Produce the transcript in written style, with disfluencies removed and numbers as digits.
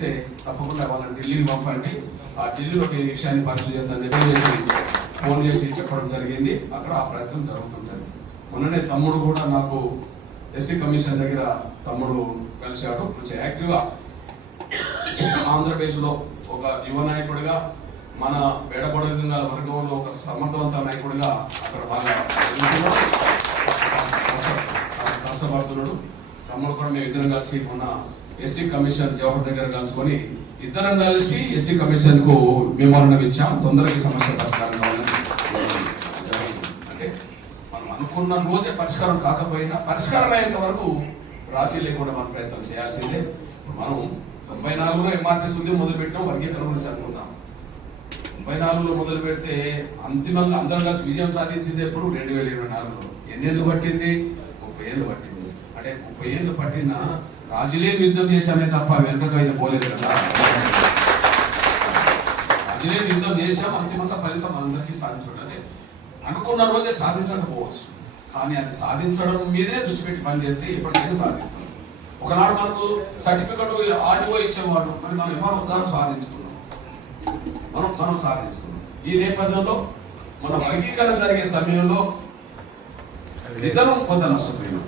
చెప్తే తప్పకుండా వాళ్ళని ఢిల్లీకి పంపండి, ఆ ఢిల్లీలో ఈ విషయాన్ని పరిశీలి చేసి ఫోన్ చేసి చెప్పడం జరిగింది. అక్కడ ఆ ప్రయత్నం జరుగుతుంటుంది. మొన్ననే తమ్ముడు కూడా నాకు ఎస్సీ కమిషన్ దగ్గర తమ్ముడు కలిశాడు. కొంచెం యాక్టివ్గా ఆంధ్రప్రదేశ్ లో ఒక యువ నాయకుడిగా, మన పేడబొడగంగా వర్గంలో ఒక సమర్థవంత నాయకుడిగా అక్కడ బాగా కష్టపడుతున్నాడు. తమ్ముడు కూడా మేము ఇద్దరం కలిసి మొన్న ఎస్సీ కమిషన్ జవహర్ దగ్గర కలుసుకొని ఇద్దరం కలిసి ఎస్సీ కమిషన్ కు మెమోరాండం ఇచ్చాం. తొందరగా సమస్య పరిష్కారం కావాలని. అంటే మనం అనుకున్న రోజే పరిష్కారం కాకపోయినా పరిష్కారం అయ్యేంత వరకు రాజీ లేకుండా మనం ప్రయత్నం చేయాల్సిందే. మనం 94లో ఎంఆర్పీఎస్ ఉద్యమం మొదలు పెట్టినాం, వర్గీకరణ గురించి అనుకున్నాం. 94లో మొదలు పెడితే అంతిమంగా అందరం కలిసి విజయం సాధించింది ఎప్పుడు 2024లో. ఎన్నేళ్ళు పట్టింది? 30 ఏళ్ళు పట్టింది. అంటే 30 ఏళ్ళు పట్టిన రాజులేని యుద్ధం చేశామే తప్ప వెనుకగా అయితే పోలేదు కదా. రాజులేని యుద్ధం చేశాం, అంతిమంగా ఫలితం అందరికీ సాధించడం. అంటే అనుకున్న రోజే సాధించకపోవచ్చు, కానీ అది సాధించడం మీదనే దృష్టి పెట్టి పనిచేస్తే ఎప్పటికైనా సాధిస్తాం. ఒకనాడు మనకు సర్టిఫికెట్ ఆర్డీఓ ఇచ్చేవాడు, మరి మనం ఎంఆర్ఓ దాకా సాధించుకున్నాం, మనం సాధించుకున్నాం. ఈ నేపథ్యంలో మన వర్గీకరణ జరిగే సమయంలో ఇతరం కొంత నష్టపోయినాం.